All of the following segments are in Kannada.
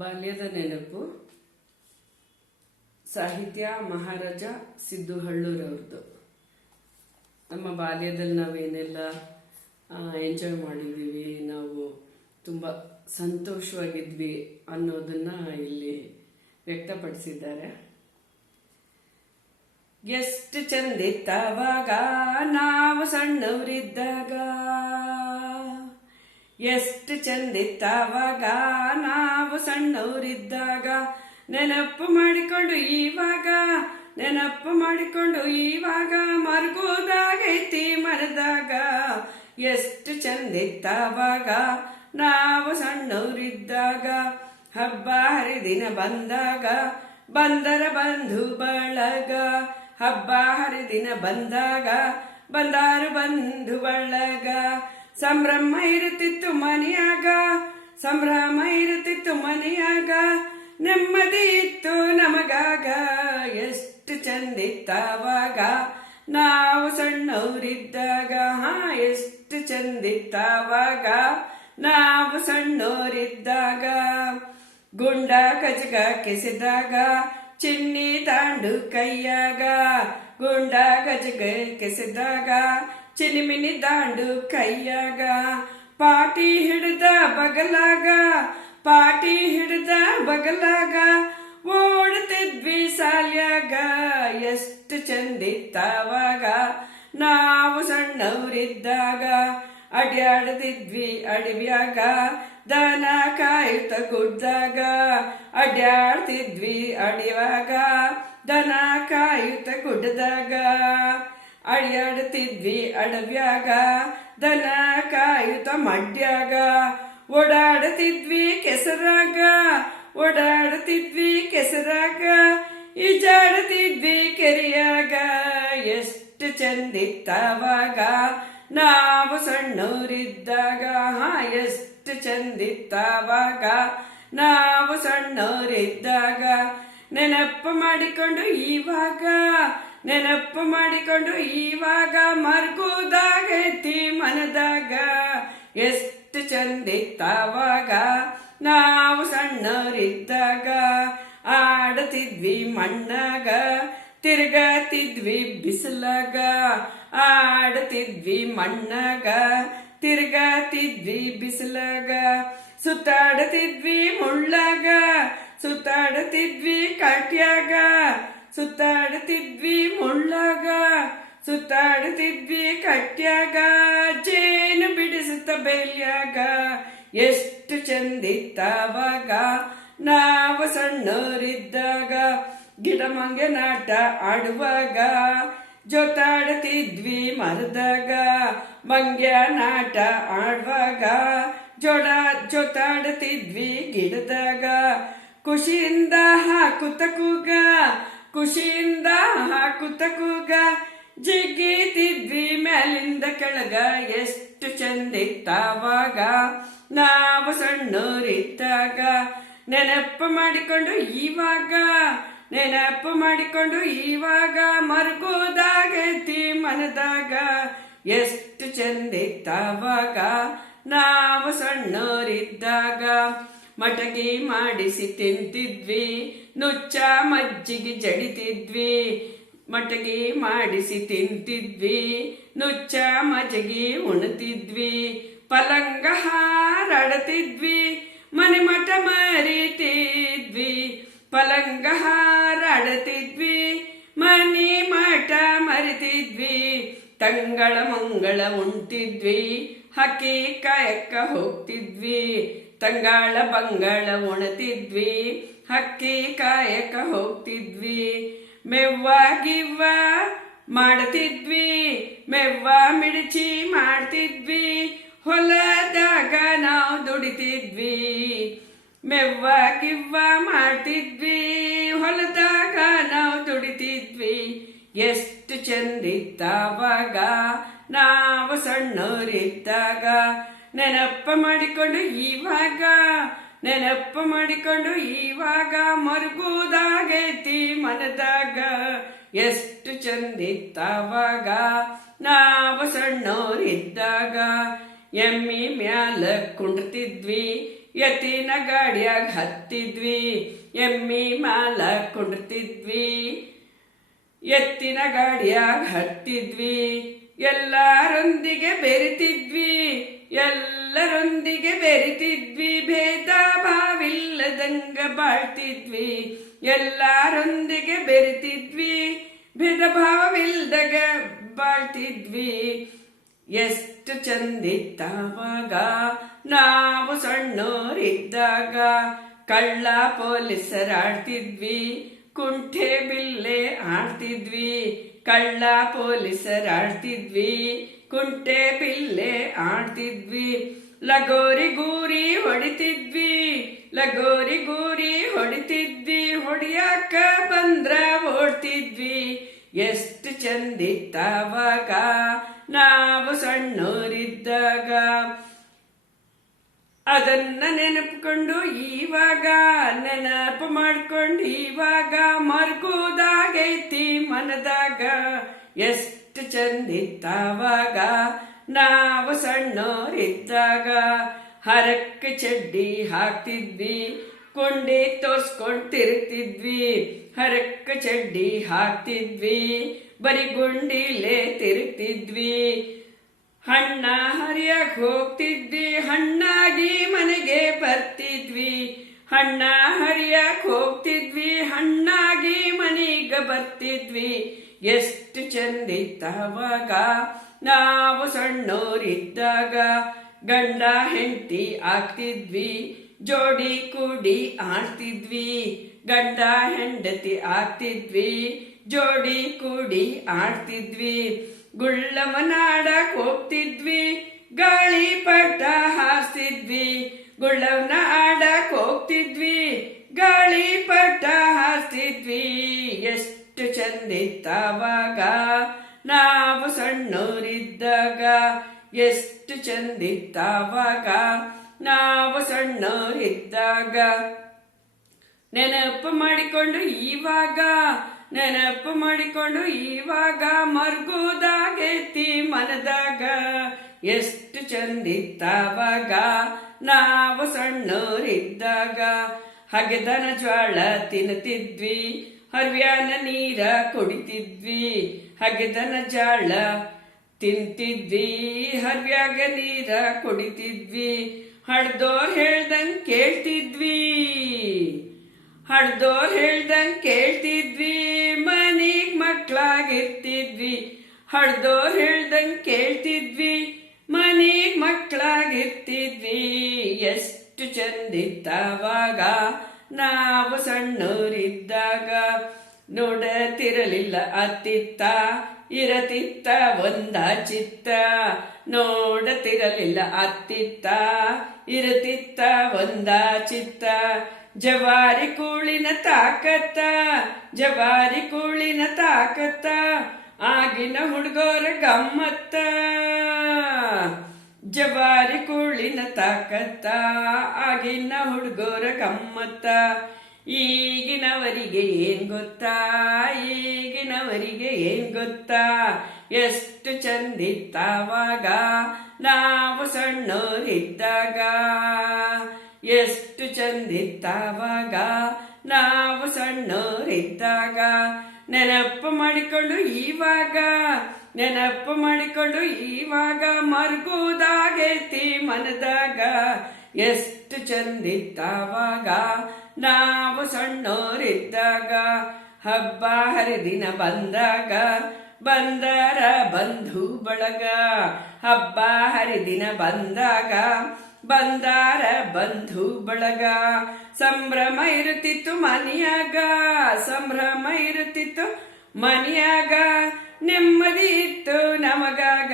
ಬಾಲ್ಯದ ನೆನಪು. ಸಾಹಿತ್ಯ ಮಹಾರಾಜ ಸಿದ್ದು ಹಳ್ಳೂರವ್ರದ್ದು. ನಮ್ಮ ಬಾಲ್ಯದಲ್ಲಿ ನಾವೇನೆಲ್ಲ ಎಂಜಾಯ್ ಮಾಡಿದ್ದೀವಿ, ನಾವು ತುಂಬ ಸಂತೋಷವಾಗಿದ್ವಿ ಅನ್ನೋದನ್ನ ಇಲ್ಲಿ ವ್ಯಕ್ತಪಡಿಸಿದ್ದಾರೆ. ಎಷ್ಟು ಚಂದಿತ್ತವಾಗ ನಾವು ಸಣ್ಣವರಿದ್ದಾಗ, ಎಷ್ಟು ಚಂದಿತ್ತವಾಗ ನಾವು ಸಣ್ಣವರಿದ್ದಾಗ, ನೆನಪು ಮಾಡಿಕೊಂಡು ಇವಾಗ ಮರ್ಗೋದಾಗೈತಿ ಮನದಾಗ. ಎಷ್ಟು ಚಂದಿತ್ತವಾಗ ನಾವು ಸಣ್ಣವರಿದ್ದಾಗ, ಹಬ್ಬ ಹರಿದಿನ ಬಂದಾಗ ಬಂದರ ಬಂಧು ಬಳಗ, ಹಬ್ಬ ಹರಿದಿನ ಬಂದಾಗ ಬಂದಾರು ಬಂಧು ಬಳಗ. ಸಂಭ್ರಮ ಇರುತ್ತಿತ್ತು ಮನೆಯಾಗ, ನೆಮ್ಮದಿ ಇತ್ತು ನಮಗಾಗ. ಎಷ್ಟು ಚಂದಿತ್ತವಾಗ ನಾವು ಸಣ್ಣವರಿದ್ದಾಗ, ಎಷ್ಟು ಚಂದಿತ್ತವಾಗ ನಾವು ಸಣ್ಣವರಿದ್ದಾಗ. ಗುಂಡ ಗಜಗ ಕೆಸೆದಾಗ ಚಿನ್ನಿ ದಾಂಡು ಕೈಯಾಗ, ಗುಂಡ ಗಜಗ ಕೆಸೆದಾಗ ಚಿನ್ನಿಮಿನಿ ದಾಂಡು ಕೈಯಾಗ. ಪಾಟಿ ಹಿಡ್ದ ಬಗಲಾಗ ಓಡ್ತಿದ್ವಿ ಸಾಲ್ಯಾಗ. ಎಷ್ಟು ಚಂದಿತ್ತವಾಗ ನಾವು ಸಣ್ಣವರಿದ್ದಾಗ, ಅಡ್ಯಾಡ್ತಿದ್ವಿ ಅಡವ್ಯಾಗ ದನ ಕಾಯುತ್ತ ಗುಡ್ದಾಗ. ಅಡ್ಯಾಡ್ತಿದ್ವಿ ಅಡಿವಾಗ ದನ ಕಾಯುತ್ತ ಗುಡ್ಡದಾಗ. ಅಡ್ಯಾಡ್ತಿದ್ವಿ ಅಡವ್ಯಾಗ ದನ ಕಾಯುತ್ತ ಮಡ್ಯಾಗ. ಓಡಾಡ್ತಿದ್ವಿ ಕೆಸರಾಗ, ಈಜಾಡ್ತಿದ್ವಿ ಕೆರೆಯಾಗ. ಎಷ್ಟು ಚಂದಿತ್ತವಾಗ ನಾವು ಸಣ್ಣವರಿದ್ದಾಗ, ಎಷ್ಟು ಚಂದಿತ್ತವಾಗ ನಾವು ಸಣ್ಣವರಿದ್ದಾಗ. ನೆನಪು ಮಾಡಿಕೊಂಡು ಇವಾಗ ಮರ್ಗೋದಾಗೈತಿ ಮನದಾಗ. ಎಷ್ಟು ಚಂದಿತ್ತವಾಗ ನಾವು ಸಣ್ಣವರಿದ್ದಾಗ, ಆಡತಿದ್ವಿ ಮಣ್ಣಾಗ ತಿರ್ಗಾತಿದ್ವಿ ಬಿಸಿಲಾಗ. ಆಡತಿದ್ವಿ ಮಣ್ಣಾಗ ತಿರ್ಗಾತಿದ್ವಿ ಬಿಸಿಲಾಗ. ಸುತ್ತಾಡತಿದ್ವಿ ಮುಳ್ಳಾಗ, ಸುತ್ತಾಡತಿದ್ವಿ ಕಟ್ಯಾಗ. ಸುತ್ತಾಡತಿದ್ವಿ ಮುಳ್ಳಾಗ, ಸುತ್ತಾಡತಿದ್ವಿ ಕಟ್ಯಾಗ. ಜೇನು ಬಿಡಿಸುತ್ತ ಬೇಲ್ಯಾಗ. ಎಷ್ಟು ಚಂದಿತ್ತವಾಗ ನಾವು ಸಣ್ಣವರಿದ್ದಾಗ, ಗಿಡ ಮಂಗೆ ನಾಟ ಆಡುವಾಗ ಜೊತಾಡ್ತಿದ್ವಿ ಮರದಾಗ. ಮಂಗ್ಯ ನಾಟ ಆಡುವಾಗ ಜೊತಾಡ್ತಿದ್ವಿ ಗಿಡದಾಗ. ಖುಷಿಯಿಂದ ಹಾಕುತ್ತ ಕೂಗ ಜಿಗ್ಗಿತಿದ್ವಿ ಮ್ಯಾಲಿಂದ ಕೆಳಗ. ಎಷ್ಟು ಚಂದಿತ್ತವಾಗ ನಾವು ಸಣ್ಣವರಿದ್ದಾಗ. ನೆನಪು ಮಾಡಿಕೊಂಡು ಇವಾಗ ಮರ್ಗೋದಾಗೈತಿ ಮನದಾಗ. ಎಷ್ಟು ಚಂದಿತ್ತವಾಗ ನಾವು ಸಣ್ಣವರಿದ್ದಾಗ. ಮಟಗಿ ಮಾಡಿಸಿ ತಿಂತಿದ್ವಿ, ನುಚ್ಚ ಮಜ್ಜಿಗೆ ಜಡಿತಿದ್ವಿ. ಮಟಗಿ ಮಾಡಿಸಿ ತಿಂತಿದ್ವಿ, ನುಚ್ಚ ಮಜ್ಜಿಗೆ ಉಣ್ತಿದ್ವಿ. ಪಲಂಗ ಹಾರಾಡ್ತಿದ್ವಿ, ಮನೆ ಮಠ ಮರಿತಿದ್ವಿ. ಪಲಂಗ ಹಾರಾಡ್ತಿದ್ವಿ, ಮನೆ ಮಠ ಮರಿತಿದ್ವಿ. ತಂಗಳ ಮಂಗಳ ಉಣ್ತಿದ್ವಿ, ಹಕ್ಕಿ ಕಾಯಕ್ಕ ಹೋಗ್ತಿದ್ವಿ. ತಂಗಾಳ ಬಂಗಾಳ ಉಣ್ತಿದ್ವಿ, ಹಕ್ಕಿ ಕಾಯಕ ಹೋಗ್ತಿದ್ವಿ. ಮೆವ್ವ ಮಿಡಚಿ ಮಾಡ್ತಿದ್ವಿ, ಹೊಲದಾಗ ನಾವು ದುಡಿತಿದ್ವಿ. ಮೆವ್ವ ಮಾಡ್ತಿದ್ವಿ, ಹೊಲದಾಗ ನಾವು ದುಡಿತಿದ್ವಿ. ಎಷ್ಟು ಚಂದಿತ್ತವಾಗ ನಾವು ಸಣ್ಣವರಿದ್ದಾಗ. ನೆನಪು ಮಾಡಿಕೊಂಡು ಇವಾಗ ಮರ್ಗೋದಾಗೈತಿ ಮನದಾಗ. ಎಷ್ಟು ಚಂದಿತ್ತವಾಗ ನಾವು ಸಣ್ಣವರಿದ್ದಾಗ. ಎಮ್ಮಿ ಮ್ಯಾಲ ಕುಂಡ್ತಿದ್ವಿ, ಎತ್ತಿನ ಗಾಡಿಯಾಗ ಹತ್ತಿದ್ವಿ, ಎಮ್ಮಿ ಮಾಲ ಕುಂಡ್ತಿದ್ವಿ. ಎತ್ತಿನ ಗಾಡಿಯಾಗ ಹತ್ತಿದ್ವಿ, ಎಲ್ಲರೊಂದಿಗೆ ಬೆರಿತಿದ್ವಿ, ಎಲ್ಲರೊಂದಿಗೆ ಬೆರಿತಿದ್ವಿ. ಭೇದ ಭಾವಿಲ್ಲದಂಗ ಬಾಳ್ತಿದ್ವಿ, ಎಲ್ಲರೊಂದಿಗೆ ಬೆರಿತಿದ್ವಿ, ಭೇದ ಭಾವವಿಲ್ದಾಗ ಬಾಳ್ತಿದ್ವಿ. ಎಷ್ಟು ಚಂದಿತ್ತವಾಗ ನಾವು ಸಣ್ಣೋರಿದ್ದಾಗ. ಕಳ್ಳ ಪೊಲೀಸರಾಡ್ತಿದ್ವಿ, ಕುಂಟೆ ಬಿಲ್ಲೆ ಆಡ್ತಿದ್ವಿ. ಕಳ್ಳ ಪೊಲೀಸರಾಡ್ತಿದ್ವಿ, ಕುಂಟೆ ಬಿಲ್ಲೆ ಆಡ್ತಿದ್ವಿ. ಲಗೋರಿ ಗೂರಿ ಹೊಡಿತಿದ್ವಿ, ಲಗೋರಿ ಗೂರಿ ಹೊಡಿತಿದ್ವಿ. ಹೊಡಿಯಾಕ ಬಂದ್ರ ಓಡ್ತಿದ್ವಿ. ಎಷ್ಟು ಚಂದಿತ್ತವಾಗ ನಾವು ಸಣ್ಣೋರಿದ್ದಾಗ. ಅದನ್ನ ನೆನಪುಕೊಂಡು ಇವಾಗ, ನೆನಪು ಮಾಡ್ಕೊಂಡು ಇವಾಗ ಮರ್ಗುದಾಗೈತಿ ಮನದಾಗ. ಎಷ್ಟು ಚಂದಿತ್ತವಾಗ ನಾವು ಸಣ್ಣೋರಿದ್ದಾಗ. ಹರಕ್ಕೆ ಚಡ್ಡಿ ಹಾಕ್ತಿದ್ವಿ, ಕೊಂಡಿ ತೋರ್ಸ್ಕೊಂಡ್ ತಿರುಗ್ತಿದ್ವಿ. ಹರಕ್ಕ ಚಡ್ಡಿ ಹಾಕ್ತಿದ್ವಿ, ಬರೀ ಗುಂಡಿಲೇ ತಿರುಗ್ತಿದ್ವಿ. ಹಣ್ಣ ಹರಿಯಕ್ ಹೋಗ್ತಿದ್ವಿ, ಹಣ್ಣಾಗಿ ಮನೆಗೆ ಬರ್ತಿದ್ವಿ. ಹಣ್ಣ ಹರಿಯಕ್ ಹೋಗ್ತಿದ್ವಿ, ಹಣ್ಣಾಗಿ ಮನೆಗೆ ಬರ್ತಿದ್ವಿ. ಎಷ್ಟು ಚಂದಿತ್ತವಾಗ ನಾವು ಸಣ್ಣೋರಿದ್ದಾಗ. ಗಂಡ ಹೆಂಡತಿ ಆಗ್ತಿದ್ವಿ, ಜೋಡಿ ಕೂಡಿ ಆಡ್ತಿದ್ವಿ. ಗಂಡ ಹೆಂಡತಿ ಆಗ್ತಿದ್ವಿ, ಜೋಡಿ ಕೂಡಿ ಆಡ್ತಿದ್ವಿ. ಗುಳ್ಳಮ್ಮನಾಡಕ್ ಹೋಗ್ತಿದ್ವಿ, ಗಾಳಿ ಪಟ ಹಾರಿಸ್ತಿದ್ವಿ. ಗುಳ್ಳವನ ಆಡಕ್ ಹೋಗ್ತಿದ್ವಿ, ಗಾಳಿ ಪಟ ಹಾರಿಸ್ತಿದ್ವಿ. ಎಷ್ಟು ಚಂದಿತ್ತವಾಗ ನಾವು ಸಣ್ಣೋರಿದ್ದಾಗ. ಎಷ್ಟು ಚಂದಿತ್ತವಾಗ ನಾವು ಸಣ್ಣೋರಿದ್ದಾಗ. ನೆನಪು ಮಾಡಿಕೊಂಡು ಇವಾಗ, ನೆನಪು ಮಾಡಿಕೊಂಡು ಇವಾಗ ಮರ್ಗುದಾಗೈತಿ ಮನದಾಗ. ಎಷ್ಟು ಚಂದಿತ್ತವಾಗ ನಾವು ಸಣ್ಣೋರಿದ್ದಾಗ. ಹಗೆದನ ಜ್ವಾಳ ತಿನ್ನುತ್ತಿದ್ವಿ, ಹರ್ವ್ಯಾನ ನೀರ ಕುಡಿತಿದ್ವಿ. ಹಗೆದನ ಜ್ವಾಳ ತಿಂತಿದ್ವಿ, ಹರ್ವ್ಯಾಗ ನೀರ ಕುಡಿತಿದ್ವಿ. ಹಡ್ದೋರ್ ಹೇಳ್ದಂಗ್ ಕೇಳ್ತಿದ್ವಿ, ಹಡ್ದೋರ್ ಹೇಳ್ದಂಗ್ ಕೇಳ್ತಿದ್ವಿ. ಮನೀಗ್ ಮಕ್ಳಾಗಿರ್ತಿದ್ವಿ, ಹಡ್ದೋರ್ ಹೇಳ್ದಂಗ್ ಕೇಳ್ತಿದ್ವಿ. ಮನೀಗ್ ಮಕ್ಳಾಗಿರ್ತಿದ್ವಿ. ಎಷ್ಟು ಚಂದಿತ್ತವಾಗ ನಾವು ಸಣ್ಣೋರಿದ್ದಾಗ. ನೋಡತಿರಲಿಲ್ಲ ಅತ್ತಿತ್ತ, ಇರತಿತ್ತ ಒಂದ ಚಿತ್ತ. ನೋಡತಿರಲಿಲ್ಲ ಅತ್ತಿತ್ತ, ಇರತಿತ್ತ ಒಂದ ಚಿತ್ತ. ಜವಾರಿ ಕೂಳಿನ ತಾಕತ್ತ, ಜವಾರಿ ಕೂಳಿನ ತಾಕತ್ತ. ಆಗಿನ ಹುಡುಗರ ಗಮ್ಮತ್ತ, ಜವಾರಿ ಕೂಳಿನ ತಾಕತ್ತ. ಆಗಿನ ಹುಡುಗರ ಗಮ್ಮತ್ತ. ಈಗಿನವರಿಗೆ ಏನ್ ಗೊತ್ತಾ, ಈಗಿನವರಿಗೆ ಏನ್ ಗೊತ್ತಾ. ಎಷ್ಟು ಚಂದಿತ್ತವಾಗ ನಾವು ಸಣ್ಣೋರಿದ್ದಾಗ. ಎಷ್ಟು ಚಂದಿತ್ತವಾಗ ನಾವು ಸಣ್ಣೋರಿದ್ದಾಗ. ನೆನಪು ಮಾಡಿಕೊಂಡು ಇವಾಗ, ನೆನಪು ಮಾಡಿಕೊಂಡು ಇವಾಗ ಮರ್ಗುದಾಗೈತಿ ಮನದಾಗ. ಎಷ್ಟು ಚಂದಿತ್ತವಾಗ ನಾವು ಸಣ್ಣೋರಿದ್ದಾಗ. ಹಬ್ಬ ಹರಿದಿನ ಬಂದಾಗ ಬಂದರ ಬಂಧು ಬಳಗ. ಹಬ್ಬ ಹರಿದಿನ ಬಂದಾಗ ಬಂದಾರ ಬಂಧು ಬಳಗ. ಸಂಭ್ರಮ ಇರುತ್ತಿತ್ತು ಮನೆಯಾಗ, ಸಂಭ್ರಮ ಇರುತ್ತಿತ್ತು ಮನೆಯಾಗ. ನೆಮ್ಮದಿ ಇತ್ತು ನಮಗಾಗ.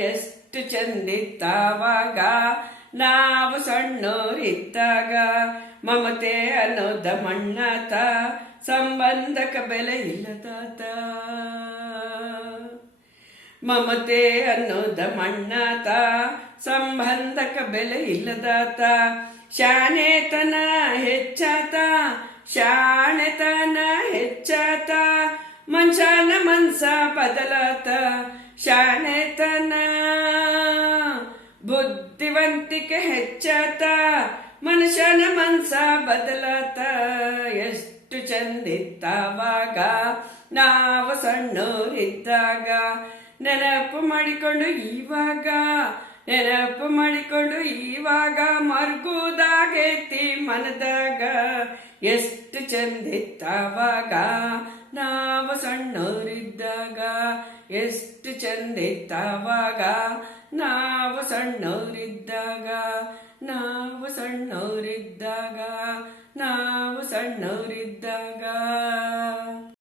ಎಷ್ಟು ಚಂದಿತ್ತವಾಗ ನಾವು ಸಣ್ಣೋರಿದ್ದಾಗ. ಮಮತೆ ಅನ್ನೋದ ಮಣ್ಣಾತ, ಸಂಬಂಧಕ ಬೆಲೆ ಇಲ್ಲದಾತ. ಮಮತೆ ಅನ್ನೋದ ಮಣ್ಣಾತ, ಸಂಬಂಧಕ ಬೆಲೆ ಇಲ್ಲದಾತ. ಶಾಣೆತನ ಹೆಚ್ಚಾತ, ಶಾಣೆತನ ಹೆಚ್ಚಾತ. ಮನುಷ್ಯನ ಮನ್ಸ ಬದಲಾತ. ಶಾಣೆತನ ಬುದ್ಧಿವಂತಿಕೆ ಹೆಚ್ಚಾತ, ಮನುಷ್ಯನ ಮನ್ಸ ಬದಲಾತ ಎಷ್ಟು ಚಂದಿತ್ತಾವಾಗ ನಾವು ಸಣ್ಣೋರಿದ್ದಾಗ. ನೆನಪು ಮಾಡಿಕೊಂಡು ಇವಾಗ ಮರ್ಗುದಾಗೈತಿ ಮನದಾಗ. ಎಷ್ಟು ಚಂದಿತ್ತಾವಾಗ ನಾವು ಸಣ್ಣೋರಿದ್ದಾಗ. ಎಷ್ಟು ಚಂದಿತ್ತಾವಾಗ ನಾವು ಸಣ್ಣೋರಿದ್ದಾಗ. ನಾವು ಸಣ್ಣೋರಿದ್ದಾಗ.